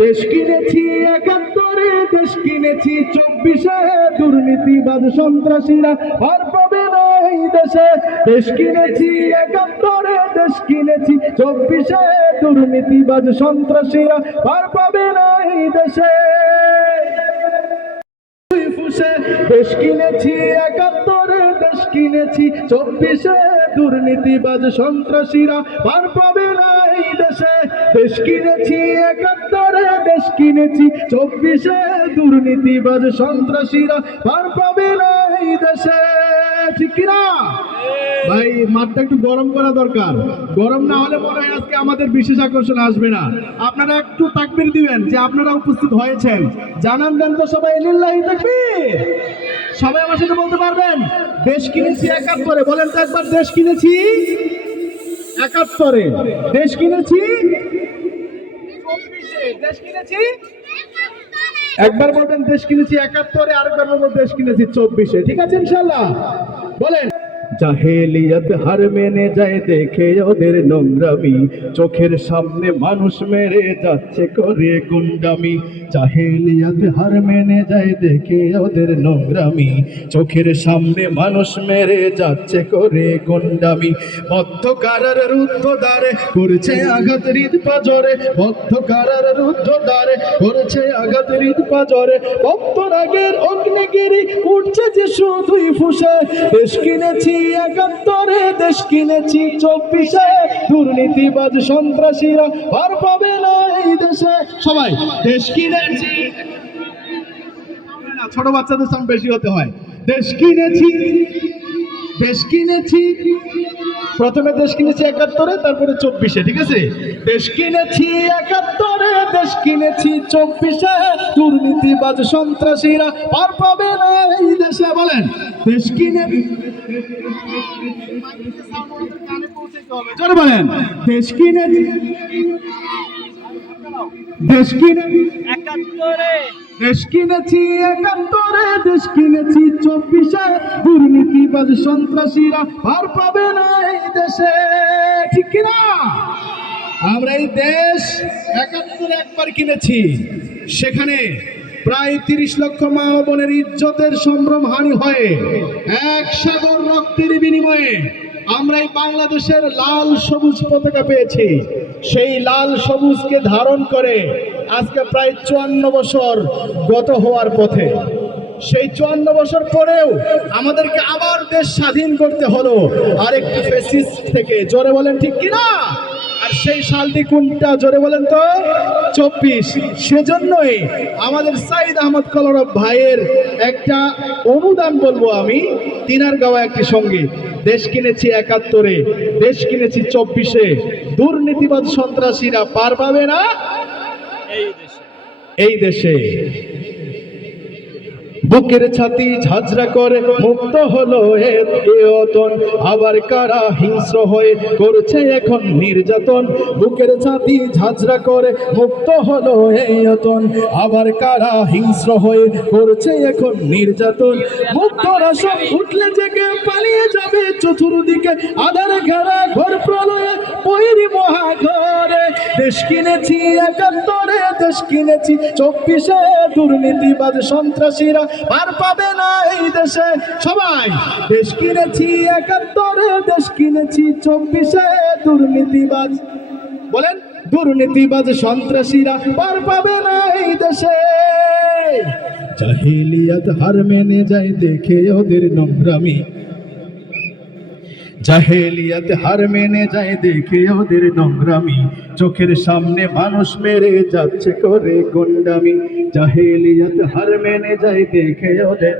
দেশ কিনেছি একাত্তরে, দেশ কিনেছি চব্বিশে দুর্নীতিবাদ সন্ত্রাসীরা আর পাবে না এই দেশে। দেশ কিনেছি একাত্তরে, দেশ কিনেছি চব্বিশে দুর্নীতিবাদ সন্ত্রাসীরা আর পাবে না এই দেশে। দেশ কিনেছি একাত্তরে, দেশ কিনেছি চব্বিশে, দুর্নীতিবাজ সন্ত্রাসীরা পার পাবে না এই দেশে। দেশ কিনেছি, একাত্তরে দেশ কিনেছি, চব্বিশে দুর্নীতিবাজ সন্ত্রাসীরা পার পাবে না এই দেশে। ঠিক কিনা? ভাই, মাঠটা একটু গরম করা দরকার। গরম না হলে মনে হয় আজকে আমাদের বিশেষ আকর্ষণ আসবে না। আপনারা একটু তাকবির দিবেন যে আপনারা উপস্থিত হয়েছেন। জানান দেন তো সবাই, লিল্লাহি তাকবীর। সবাই আমার সাথে বলতে পারবেন, দেশ কিনেছি একাত্তরে। বলেন তো একবার, দেশ কিনেছি একাত্তরে। দেশ দেশ কিনেছি একবার বলবেন দেশ কিনেছি একাত্তরে আরেকবার বলব দেশ কিনেছি চব্বিশে। ঠিক আছে ইনশাল্লাহ? বলেন। জাহেলিয়ত হার মেনে যায় দেখে ওদের নোংরামি। চোখের সামনে মানুষ মেরে যাচ্ছে করে গুন্ডামি। জাহেলিয়ত হার মেনে যায় দেখে ওদের নোংরামি। চোখের সামনে মানুষ মেরে যাচ্ছে করে গুন্ডামি। বদ্ধ কারার রুদ্ধ দ্বারে করছে আঘাত হৃদ পাজরে। বদ্ধ কারার রুদ্ধ দ্বারে করছে আঘাত হৃদ পাজরে। ভক্ত রাগের অগ্নিগিরি উঠছে যে শুধুই ফুসে। দেশ কিনেছি একাত্তরে দেশ কিনেছি চব্বিশে। সন্ত্রাসীরা পাবে না এই দেশে। সবাই, দেশ কিনেছি। ছোট বাচ্চাদের সাউন্ড বেশি হতে হয়। দেশ কিনেছি। দেশ কিনেছি। প্রথমে দেশ কিনেছি একাত্তরে, তারপরে চব্বিশে, ঠিক আছে? দেশ কিনেছি একাত্তরে, দেশ কিনেছি চব্বিশে। দুর্নীতিবাজ সন্ত্রাসীরা পার পাবে না এই দেশে বলেন কিনে জোরে বলেন। দেশ কিনেছি একাত্তরে দেশ কিনেছি একাত্তরে, দেশ কিনেছি চব্বিশে। দুর্নীতিবাজ সন্ত্রাসীরা আর পাবে না এই দেশে। ঠিক কিনা? আমরা এই দেশ একাত্তরে একবার কিনেছি। সেখানে প্রায় তিরিশ লক্ষ মা বোনের ইজ্জতের সম্ভ্রম হানি হয়ে। এক সাগর রক্তের বিনিময়ে আমরা এই বাংলাদেশের লাল সবুজ পতাকা পেয়েছি। সেই লাল সবুজকে ধারণ করে আজকে প্রায় চুয়ান্ন বছর গত হওয়ার পথে। সেই চুয়ান্ন বছর পরেও আমাদেরকে আবার দেশ স্বাধীন করতে হলো। আরেকটি ফেসিস্ট থেকে। জোরে বলেন ঠিক কিনা? সেই সালটি কোনটা? জোরে বলেন তো। চব্বিশ। সেজন্যই আমাদের সাইদ আহমদ কলরব ভাইয়ের একটা অনুদান বলব আমি। তিনার গাওয়া একটি সংগীত। দেশ কিনেছি একাত্তরে, দেশ কিনেছি চব্বিশে। দুর্নীতিবাদ সন্ত্রাসীরা পার পাবে না? এই দেশে। এই দেশে। বুকের ছাতি ঝাঁঝরা করে, মুক্ত হলো অতন আবার কারা হিংস্র হয়ে করছে এখন নির্যাতন? বুকের ছাতি ঝাঁঝরা করে, মুক্ত হলো অতন। আবার কারা হিংস্র হয়ে করছে এখন নির্যাতন? মুক্তরা সব উঠলে জেগে পালিয়ে যাবে চতুর্দিকে। আধার ঘেরা ঘর প্রলয়ে দেশ কিনেছি, একাত্তরে দেশ কিনেছি। চব্বিশে দুর্নীতিবাদ সন্ত্রাসীরা পার পাবে না এই দেশে। সবাই, দেশ কিনেছি, একাত্তরে দেশ কিনেছি, চব্বিশে দুর্নীতিবাজ। বলেন, দুর্নীতিবাজ সন্ত্রাসীরা পার পাবে না এই দেশে। জাহিলিয়াত হার মেনে যায়, দেখে ওদের নোংরামি। জাহেলিয়াত হার মেনে যায় দেখে ওদের নোংরামি। চোখের সামনে মানুষ মেরে যাচ্ছে করে গুন্ডামি। জাহেলিয়াতে হার মেনে যায় দেখে ওদের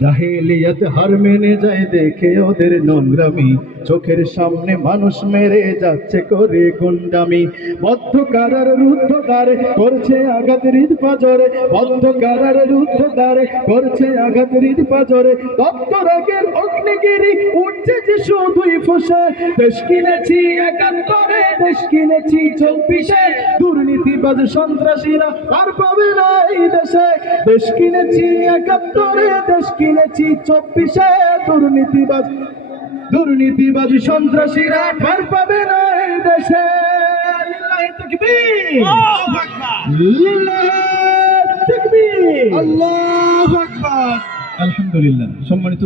জাহেলিয়াতে হার মেনে যায় দেখে ওদের নোংরামি। চোখের সামনে মানুষ মেরে যাচ্ছে করে গুন্ডামি। বদ্ধ কারার রুদ্ধ দ্বারে করছে আঘাত হৃদ পাজরে বদ্ধ কারার রুদ্ধ দ্বারে করছে আঘাত হৃদ পাজরে তত্ত্ব রাগের অগ্নিগিরি উঠছে যে শুধুই ফুসে। দেশ কিনেছি একাত্তরে, দেশ কিনেছি চব্বিশে। দুর্নীতিবাজ সন্ত্রাসীরা আর পাবে না এই দেশে। দেশ কিনেছি একাত্তরে, দেশ কিনেছি চব্বিশে। দুর্নীতিবাজ দুর্নীতিবাজ সন্ত্রাসীরা আর পাবে না এই দেশে। আলহামদুলিল্লাহ সম্মানিত